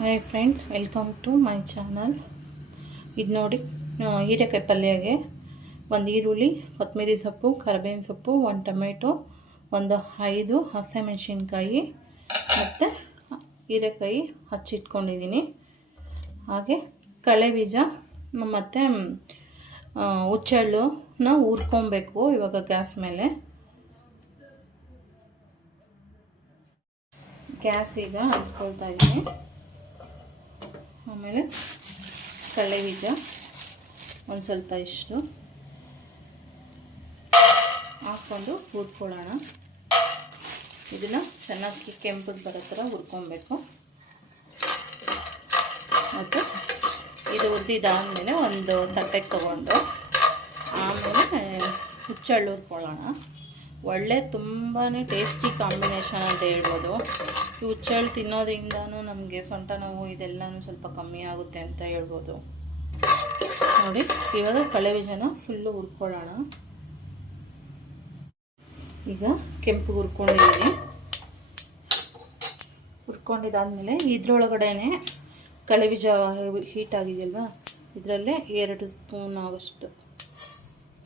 Hi friends welcome to my channel ಇದು ನೋಡಿ ಹೀರೆಕಾಯಿ ಪಲ್ಯಗೆ ಒಂದು ಈರುಳ್ಳಿ, ಕೊತ್ತಂಬರಿ ಸೊಪ್ಪು, ಕರಿಬೇವಿನ ಸೊಪ್ಪು, ಒಂದು ಟೊಮೆಟೊ, ಒಂದು ಐದು ಹಸಿಮೆಣಸಿನ್ಕಾಯಿ ಮತ್ತು ಹೀರೆಕಾಯಿ ಹಚ್ಚಿಟ್ಕೊಂಡಿದ್ದೀನಿ. ಹಾಗೆ ಕಳೆ ಬೀಜ, ಮತ್ತು ಹುಚ್ಚೆಳ್ಳನ್ನ ಹುರ್ಕೊಬೇಕು ಇವಾಗ ಗ್ಯಾಸ್ ಮೇಲೆ. ಗ್ಯಾಸ್ ಈಗ ಹಚ್ಕೊಳ್ತಾ ಇದ್ದೀನಿ. ಆಮೇಲೆ ಕಡಲೆ ಬೀಜ ಒಂದು ಸ್ವಲ್ಪ ಇಷ್ಟು. ಹಾಕ್ಕೊಂಡು ಹುರ್ಕೊಳ್ಳೋಣ. ಇದನ್ನು ಚೆನ್ನಾಗಿ ಕೆಂಪಗೆ ಬರೋ ಥರ ಹುರ್ಕೊಬೇಕು. ಮತ್ತು ಇದು ಉದ್ದಿದಾದಮೇಲೆ ಒಂದು ತಟ್ಟೆಗೆ ತೊಗೊಂಡು ಆಮೇಲೆ ಹುಚ್ಚಳ್ಳು ಹುರ್ಕೊಳ್ಳೋಣ. ಒಳ್ಳೆ ತುಂಬಾ ಟೇಸ್ಟಿ ಕಾಂಬಿನೇಷನ್ ಅಂತ ಹೇಳ್ಬೋದು. ಈ ತಿನ್ನೋದ್ರಿಂದನೂ ನಮಗೆ ಸೊಂಟ ನೋವು ಇದೆಲ್ಲನೂ ಸ್ವಲ್ಪ ಕಮ್ಮಿ ಆಗುತ್ತೆ ಅಂತ ಹೇಳ್ಬೋದು. ನೋಡಿ, ಇವಾಗ ಕಳೆ ಬೀಜನ ಫುಲ್ಲು ಹುರ್ಕೊಳ್ಳೋಣ. ಈಗ ಕೆಂಪು ಹುರ್ಕೊಂಡಿದ್ದೀನಿ. ಹುರ್ಕೊಂಡಿದ್ದಾದಮೇಲೆ ಇದ್ರೊಳಗಡೆನೆ ಕಳೆ ಬೀಜ ಹೀಟ್ ಆಗಿದೆಯಲ್ವಾ? ಇದರಲ್ಲೇ ಎರಡು ಸ್ಪೂನ್ ಆಗೋಷ್ಟು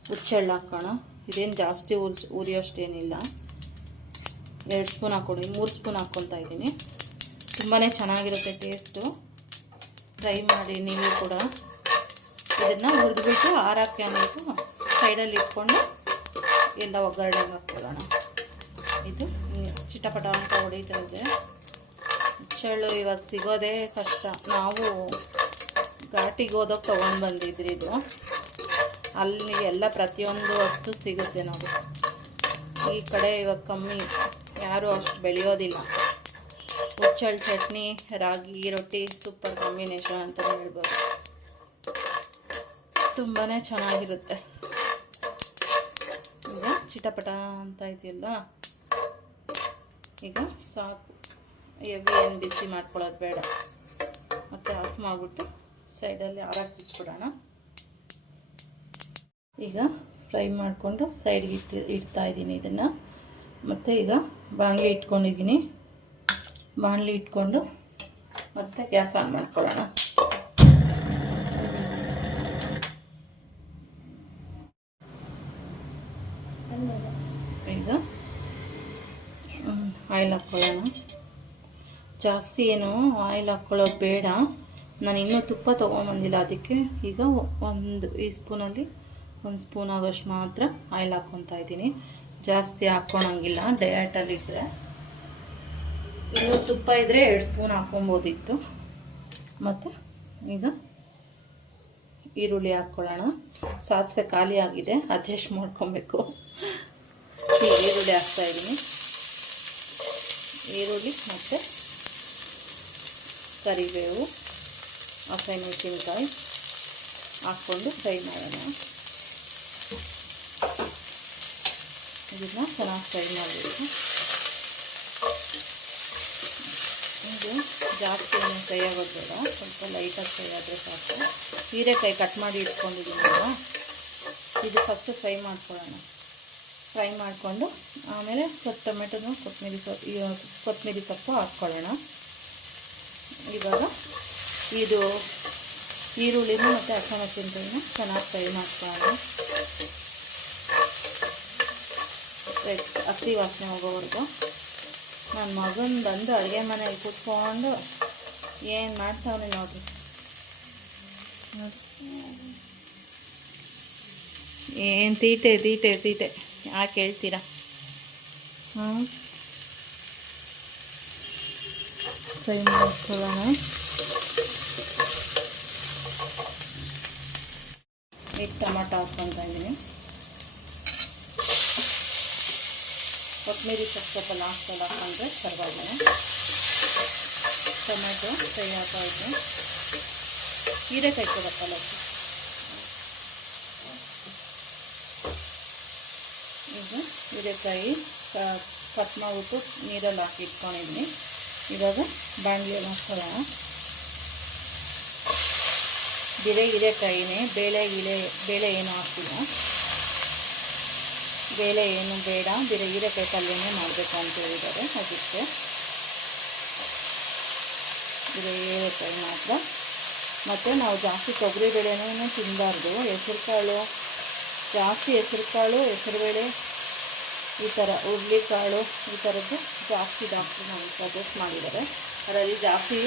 ಹುಚ್ಚೆಳ್ಳು ಹಾಕೋಣ. ಇದೇನು ಜಾಸ್ತಿ ಉರ್ಸ್ ಉರಿಯೋಷ್ಟೇನಿಲ್ಲ. ಎರಡು ಸ್ಪೂನ್ ಹಾಕ್ಕೊಡಿ ಮೂರು ಸ್ಪೂನ್ ಹಾಕ್ಕೊತಾ ಇದ್ದೀನಿ. ತುಂಬಾ ಚೆನ್ನಾಗಿರುತ್ತೆ ಟೇಸ್ಟು ಫ್ರೈ ಮಾಡಿ ನೀವು ಕೂಡ. ಇದನ್ನು ಹುರಿದ್ಬಿಟ್ಟು ಆರಕ್ಕೆ ಅನ್ನೋದು ಸೈಡಲ್ಲಿ ಇಟ್ಕೊಂಡು ಎಲ್ಲ ಒಗ್ಗರಣೆಗೆ ಹಾಕ್ಕೊಳ್ಳೋಣ. ಇದು ಚಿಟಪಟ ಅಂತ ಹೊಡಿತಾ ಇದೆ. ಇವಾಗ ಸಿಗೋದೇ ಕಷ್ಟ. ನಾವು ಘಾಟಿಗೆ ಹೋದಾಗ ತೊಗೊಂಡು ಬಂದಿದ್ರಿ ಇದು. ಅಲ್ಲಿ ಎಲ್ಲ ಪ್ರತಿಯೊಂದು ವಸ್ತು ಸಿಗುತ್ತೆ ನಾವು ಈ ಕಡೆ ಇವಾಗ ಕಮ್ಮಿ. ಯಾರೂ ಅಷ್ಟು ಬೆಳೆಯೋದಿಲ್ಲ. ಹುಚ್ಚಳ್ಳು ಚಟ್ನಿ, ರಾಗಿ, ರೊಟ್ಟಿ ಸೂಪರ್ ಕಾಂಬಿನೇಷನ್ ಅಂತ ಹೇಳ್ಬೋದು. ತುಂಬಾ ಚೆನ್ನಾಗಿರುತ್ತೆ. ಈಗ ಚಿಟಪಟ ಅಂತ ಇದೆಯಲ್ಲ? ಈಗ ಸಾಕು. ಎವಿ ಏನು ಬಿಸಿ ಮಾಡ್ಕೊಳ್ಳೋದು ಬೇಡ. ಮತ್ತು ಆಫ್ ಮಾಡಿಬಿಟ್ಟು ಸೈಡಲ್ಲಿ ಆರಾಕಿ ಇಟ್ಬಿಡೋಣ ಈಗ ಫ್ರೈ ಮಾಡಿಕೊಂಡು ಸೈಡ್ಗೆ ಇಟ್ಟು ಇಡ್ತಾ ಇದ್ದೀನಿ ಇದನ್ನು. ಮತ್ತು ಈಗ ಬಾಣಲಿ ಇಟ್ಕೊಂಡಿದ್ದೀನಿ. ಬಾಣಲಿ ಇಟ್ಕೊಂಡು ಮತ್ತೆ ಗ್ಯಾಸ್ ಆನ್ ಮಾಡ್ಕೊಳ್ಳೋಣ. ಈಗ ಆಯಿಲ್ ಹಾಕ್ಕೊಳ್ಳೋಣ ಜಾಸ್ತಿ ಏನು ಆಯಿಲ್ ಹಾಕ್ಕೊಳ್ಳೋದು ಬೇಡ. ನಾನು ಇನ್ನೂ ತುಪ್ಪ ತೊಗೊಂಬಂದಿಲ್ಲ ಅದಕ್ಕೆ ಈಗ ಒಂದು ಈ ಸ್ಪೂನಲ್ಲಿ ಒಂದು ಸ್ಪೂನ್ ಆಗೋಷ್ಟು ಮಾತ್ರ ಆಯಿಲ್ ಹಾಕ್ಕೊತಾ ಇದ್ದೀನಿ. ಜಾಸ್ತಿ ಹಾಕ್ಕೊಳಂಗಿಲ್ಲ ಡಯಟಲ್ಲಿದ್ದರೆ ಇನ್ನೂ ತುಪ್ಪ ಇದ್ದರೆ ಎರಡು ಸ್ಪೂನ್ ಹಾಕ್ಕೊಬೋದಿತ್ತು ಮತ್ತು ಈಗ ಈರುಳ್ಳಿ ಹಾಕ್ಕೊಳ್ಳೋಣ ಸಾಸಿವೆ ಖಾಲಿ ಆಗಿದೆ. ಅಡ್ಜಸ್ಟ್ ಮಾಡ್ಕೊಬೇಕು. ಈರುಳ್ಳಿ ಈರುಳ್ಳಿ ಹಾಕ್ತಾಯಿದ್ದೀನಿ ಈರುಳ್ಳಿ ಮತ್ತು ಕರಿಬೇವು, ಹಸಿಮೆಣಸಿನ್ಕಾಯಿ ಹಾಕ್ಕೊಂಡು ಫ್ರೈ ಮಾಡೋಣ. ಇದನ್ನ ಚೆನ್ನಾಗಿ ಫ್ರೈ ಮಾಡಬೇಕು. ಇದು ಜಾಸ್ತಿ ಏನು ಫ್ರೈ ಆಗೋದು ಬೇಡ, ಸ್ವಲ್ಪ ಲೈಟಾಗಿ ಫ್ರೈ ಆದರೆ ಸಾಕು. ಹೀರೆಕಾಯಿ ಕಟ್ ಮಾಡಿ ಇಟ್ಕೊಂಡಿದ್ದೀನಲ್ಲ ಇದು ಫಸ್ಟು ಫ್ರೈ ಮಾಡ್ಕೊಳ್ಳೋಣ. ಫ್ರೈ ಮಾಡಿಕೊಂಡು ಆಮೇಲೆ ಸ್ವಲ್ಪ ಟೊಮೆಟೊನು ಕೊತ್ತಂಬರಿ ಸೊಪ್ಪು ಕೊತ್ತಂಬರಿ ಸೊಪ್ಪು ಹಾಕ್ಕೊಳ್ಳೋಣ. ಇವಾಗ ಇದು ಈರುಳ್ಳಿನೂ ಮತ್ತು ಹಸಿಮೆಣಸಿನ್ಕಾಯಿನ ಚೆನ್ನಾಗಿ ಫ್ರೈ ಮಾಡ್ಕೊಳ್ಳೋಣ. ಹಸಿ ವಾಸನೆ ಹೋಗೋವರೆಗೂ. ನನ್ನ ಮಗನ ಬಂದು ಅಡುಗೆ ಮನೆಯಲ್ಲಿ ಕೂತ್ಕೊಂಡು ಏನು ಮಾಡ್ತಾವನೆ ನೋಡ್ರಿ. ಏನು ತೀಟೆ ತೀಟೆ ತೀಟೆ. ಯಾಕೆ ಹೇಳ್ತೀರಾ? ಹ್ಞೂ ಫ್ರೈ ಮಾಡ್ಕೊಳ್ಳೋಣ ಈಗ ಟೊಮೊಟೊ ಹಾಕ್ಕೊತಾ ಇದ್ದೀನಿ. ಕೊತ್ತಂಬರಿ ಸೊಪ್ಪು ಸ್ವಲ್ಪ ಲಾಸ್ಟಲ್ಲಿ ಹಾಕೊಂಡ್ರೆ ಪರವಾಗಿಲ್ಲ. ಟೊಮೆಟೊ ಫ್ರೈ ಹಾಕೋದು ಹೀರೆಕಾಯಿ ಕೊಡತ್ತಲ್ಲ ಈಗ ಹೀರೆಕಾಯಿ ಕಟ್ ಮಾಡಿಬಿಟ್ಟು ನೀರಲ್ಲಿ ಹಾಕಿ ಇಟ್ಕೊಂಡಿದ್ದೀನಿ. ಇವಾಗ ಬಾಣಲಿಯಲ್ಲಿ ಹಾಕ್ಕೊಳ್ಳೋಣ ಬಿರೆ ಹೀರೆಕಾಯಿನೇ, ಬೇಳೆ ಇಳೆ ಬೇಳೆ ಏನು ಹಾಕ್ತಿಲ್ಲ ಬೇಳೆ ಏನು ಬೇಡ, ಬೇರೆ ಹೀರೆಕಾಯಿ ಪಲ್ಯನೇ ಮಾಡಬೇಕು ಅಂತ ಹೇಳಿದ್ದಾರೆ. ಅದಕ್ಕೆ ಬೇರೆ ಹೀರೆಕಾಯಿ ಮಾತ್ರ. ಮತ್ತು ನಾವು ಜಾಸ್ತಿ ತೊಗರಿ ಬೇಳೆನೂ ತಿನ್ನಬಾರ್ದು ಹೆಸ್ರುಕಾಳು, ಜಾಸ್ತಿ ಹೆಸರುಕಾಳು, ಹೆಸರುಬೇಳೆ, ಈ ಥರ ಹುರುಳಿಕಾಳು, ಈ ಥರದ್ದು ಜಾಸ್ತಿ ಡಾಕ್ಟ್ರು ನಾವು ಸಜೆಸ್ಟ್ ಮಾಡಿದ್ದಾರೆ. ಅದರಲ್ಲಿ ಜಾಸ್ತಿ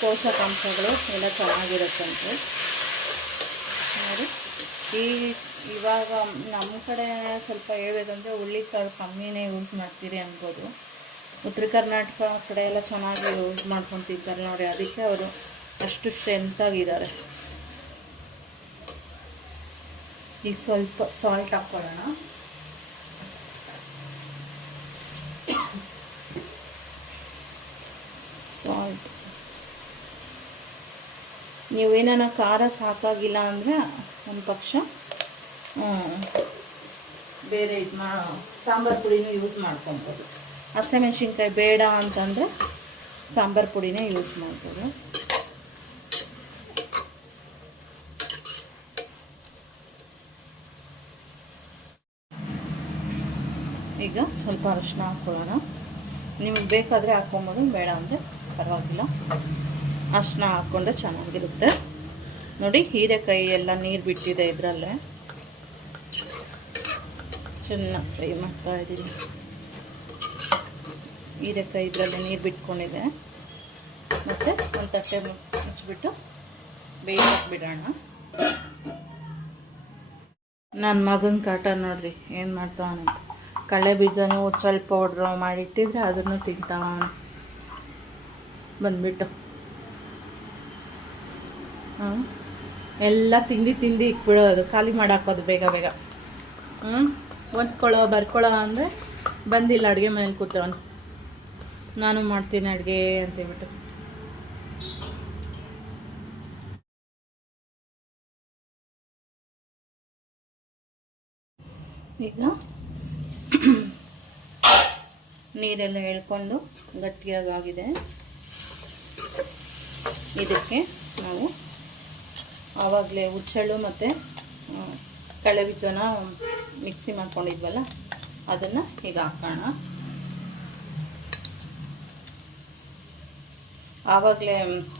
ಪೋಷಕಾಂಶಗಳು ಎಲ್ಲ ಚೆನ್ನಾಗಿರುತ್ತಂತೆ ನೋಡಿ, ಈ ಇವಾಗ ನಮ್ಮ ಕಡೆ ಸ್ವಲ್ಪ ಹೇಳ್ಬೇಕಂದ್ರೆ ಹುರುಳಿಕಾಳು ಕಮ್ಮಿನೇ ಯೂಸ್ ಮಾಡ್ತೀರಿ ಅನ್ಬೋದು. ಉತ್ತರ ಕರ್ನಾಟಕ ಕಡೆ ಎಲ್ಲ ಚೆನ್ನಾಗಿ ಯೂಸ್ ಮಾಡ್ಕೊತಿದ್ದಾರೆ ನೋಡಿ, ಅದಕ್ಕೆ ಅವರು ಅಷ್ಟು ಸ್ಟ್ರೆಂತಾಗಿದ್ದಾರೆ ಈಗ ಸ್ವಲ್ಪ ಸಾಲ್ಟ್ ಹಾಕ್ಕೊಳ್ಳೋಣ ಸಾಲ್ಟ್ ನೀವೇನ ಖಾರ ಸಾಕಾಗಿಲ್ಲ ಅಂದರೆ ಒಂದು ಪಕ್ಷ ಬೇರೆ ಇದು ಮಾ, ಸಾಂಬಾರು ಪುಡಿನೂ ಯೂಸ್ ಮಾಡ್ಕೊಬೋದು. ಹಸಿಮೆಣ್ಸಿನ್ಕಾಯಿ ಬೇಡ ಅಂತಂದರೆ ಸಾಂಬಾರು ಪುಡಿನೇ ಯೂಸ್ ಮಾಡ್ಬೋದು. ಈಗ ಸ್ವಲ್ಪ ಅರಿಶಿನ ಹಾಕ್ಕೊಳ್ಳೋಣ. ನಿಮಗೆ ಬೇಕಾದರೆ ಹಾಕ್ಕೊಬೋದು, ಬೇಡ ಅಂದರೆ ಪರವಾಗಿಲ್ಲ. ಅರಿಶಿನ ಹಾಕ್ಕೊಂಡ್ರೆ ಚೆನ್ನಾಗಿರುತ್ತೆ. ನೋಡಿ, ಹೀರೆಕಾಯಿ ಎಲ್ಲ ನೀರು ಬಿಟ್ಟಿದೆ ಇದರಲ್ಲೇ. ಚೆನ್ನಾಗಿ ಫ್ರೈ ಮಾಡ್ತಾ ಇದ್ದೀನಿ. ಹೀರೆಕಾಯಿ ಇದರಲ್ಲಿ ನೀರು ಬಿಟ್ಕೊಂಡಿದೆ ಮತ್ತು ಒಂದು ತಟ್ಟೆ ಮುಚ್ಚಿಬಿಟ್ಟು ಬೇಯಕ್ಕೆ ಬಿಡೋಣ ನನ್ನ ಮಗನ ಕಾಟ ನೋಡ್ರಿ, ಏನು ಮಾಡ್ತಾವನೆ ಕಳೆ ಬೀಜನೂ ಸ್ವಲ್ಪ ಪೌಡ್ರ್ ಮಾಡಿಟ್ಟಿದ್ರೆ ಅದನ್ನು ತಿಂತಾವಣ ಬಂದ್ಬಿಟ್ಟು. ಹಾಂ? ಎಲ್ಲ ತಿಂಡಿ ತಿಂಡಿ ಇಕ್ಬಿಡೋದು ಖಾಲಿ ಮಾಡಾಕೋದು ಬೇಗ ಬೇಗ. ಹ್ಞೂ ಒದ್ಕೊಳ್ಳೋ, ಬರ್ಕೊಳ್ಳೋ ಅಂದರೆ ಬಂದಿಲ್ಲ, ಅಡುಗೆ ಮನೇಲಿ ಕೂತವನು ನಾನು ಮಾಡ್ತೀನಿ ಅಡುಗೆ ಅಂತೇಳ್ಬಿಟ್ಟು ಈಗ ನೀರೆಲ್ಲ ಎಳ್ಕೊಂಡು ಗಟ್ಟಿಯಾಗಿದೆ ಇದಕ್ಕೆ ನಾವು ಆವಾಗಲೇ ಹುಚ್ಚಳ್ಳು ಮತ್ತು ಕಳೆ ಬೀಜನ ಮಿಕ್ಸಿ ಮಾಡ್ಕೊಂಡಿದ್ವಲ್ಲ ಅದನ್ನು ಈಗ ಹಾಕೋಣ. ಆವಾಗಲೇ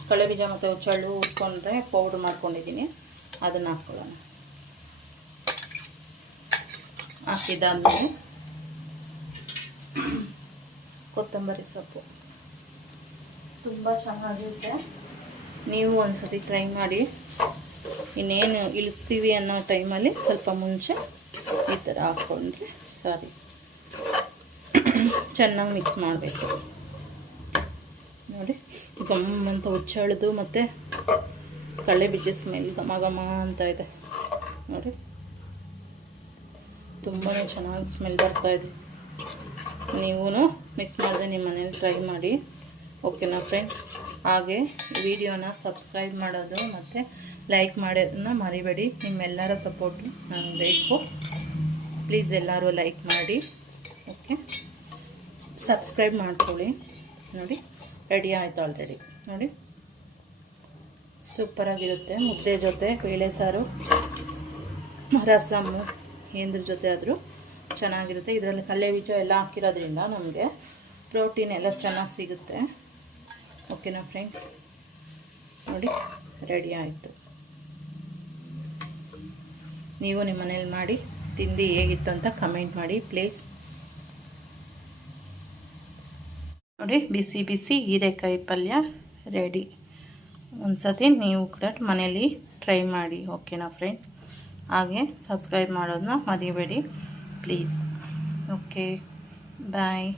ಕಳೆ ಬೀಜ ಮತ್ತು ಚಳ್ಳು ಉಟ್ಕೊಂಡ್ರೆ ಪೌಡ್ರ್ ಮಾಡ್ಕೊಂಡಿದ್ದೀನಿ ಅದನ್ನು ಹಾಕ್ಕೊಳ್ಳೋಣ ಹಾಕಿದ್ದಾದ್ಮೇಲೆ ಕೊತ್ತಂಬರಿ ಸೊಪ್ಪು. ತುಂಬ ಚೆನ್ನಾಗಿರುತ್ತೆ. ನೀವು ಒಂದ್ಸತಿ ಟ್ರೈ ಮಾಡಿ. ಇನ್ನೇನು ಇಳಿಸ್ತೀವಿ ಅನ್ನೋ ಟೈಮಲ್ಲಿ ಸ್ವಲ್ಪ ಮುಂಚೆ ಈ ಥರ ಹಾಕ್ಕೊಂಡ್ರೆ ಸಾರಿ. ಚೆನ್ನಾಗಿ ಮಿಕ್ಸ್ ಮಾಡಬೇಕು. ನೋಡಿ, ಗಮ್ ಅಂತ ಹುಚ್ಚಳ್ದು ಮತ್ತು ಕಳೆ ಬೀಜ ಸ್ಮೆಲ್ ಘಮ ಘಮ ಅಂತ ಇದೆ. ನೋಡಿ ತುಂಬಾ ಚೆನ್ನಾಗಿ ಸ್ಮೆಲ್ ಬರ್ತಾ ಇದೆ. ನೀವೂ ಮಿಸ್ ಮಾಡಿದೆ ನಿಮ್ಮ ಮನೇಲಿ ಟ್ರೈ ಮಾಡಿ. ಓಕೆನಾ ಫ್ರೆಂಡ್ಸ್ ಹಾಗೆ ವಿಡಿಯೋನ ಸಬ್ಸ್ಕ್ರೈಬ್ ಮಾಡೋದು ಮತ್ತು ಲೈಕ್ ಮಾಡೋದನ್ನ ಮರಿಬೇಡಿ. ನಿಮ್ಮೆಲ್ಲರ ಸಪೋರ್ಟ್ ನನಗೆ ಬೇಕು. ಪ್ಲೀಸ್ ಎಲ್ಲರೂ ಲೈಕ್ ಮಾಡಿ. ಓಕೆ ಸಬ್ಸ್ಕ್ರೈಬ್ ಮಾಡ್ಕೊಳ್ಳಿ. ನೋಡಿ ರೆಡಿ ಆಯಿತು ಆಲ್ರೆಡಿ ನೋಡಿ. ಸೂಪರಾಗಿರುತ್ತೆ ಮುದ್ದೆ ಜೊತೆ, ಬೇಳೆ ಸಾರು ರಸಮ್ಮು ಏನದ್ರ ಜೊತೆ ಆದರೂ ಚೆನ್ನಾಗಿರುತ್ತೆ. ಇದರಲ್ಲಿ ಕಲ್ಲೆ ಬೀಜ ಎಲ್ಲ ಹಾಕಿರೋದ್ರಿಂದ ನಮಗೆ ಪ್ರೋಟೀನ್ ಎಲ್ಲ ಚೆನ್ನಾಗಿ ಸಿಗುತ್ತೆ. ಓಕೆನಾ ಫ್ರೆಂಡ್ಸ್ ನೋಡಿ ರೆಡಿ ಆಯಿತು. ನೀವು ನಿಮ್ಮ ಮನೇಲಿ ಮಾಡಿ ತಿಂದು ಹೇಗಿತ್ತು ಅಂತ ಕಮೆಂಟ್ ಮಾಡಿ ಪ್ಲೀಸ್ ನೋಡಿ, ಬಿಸಿ ಬಿಸಿ ಹೀರೆಕಾಯಿ ಪಲ್ಯ ರೆಡಿ ಒಂದು ಸತಿ ನೀವು ಕೂಡ ಮನೇಲಿ ಟ್ರೈ ಮಾಡಿ ಓಕೆನಾ ಫ್ರೆಂಡ್ ಹಾಗೆ ಸಬ್ಸ್ಕ್ರೈಬ್ ಮಾಡೋದನ್ನ ಮರಿಬೇಡಿ ಪ್ಲೀಸ್ ಓಕೆ ಬಾಯ್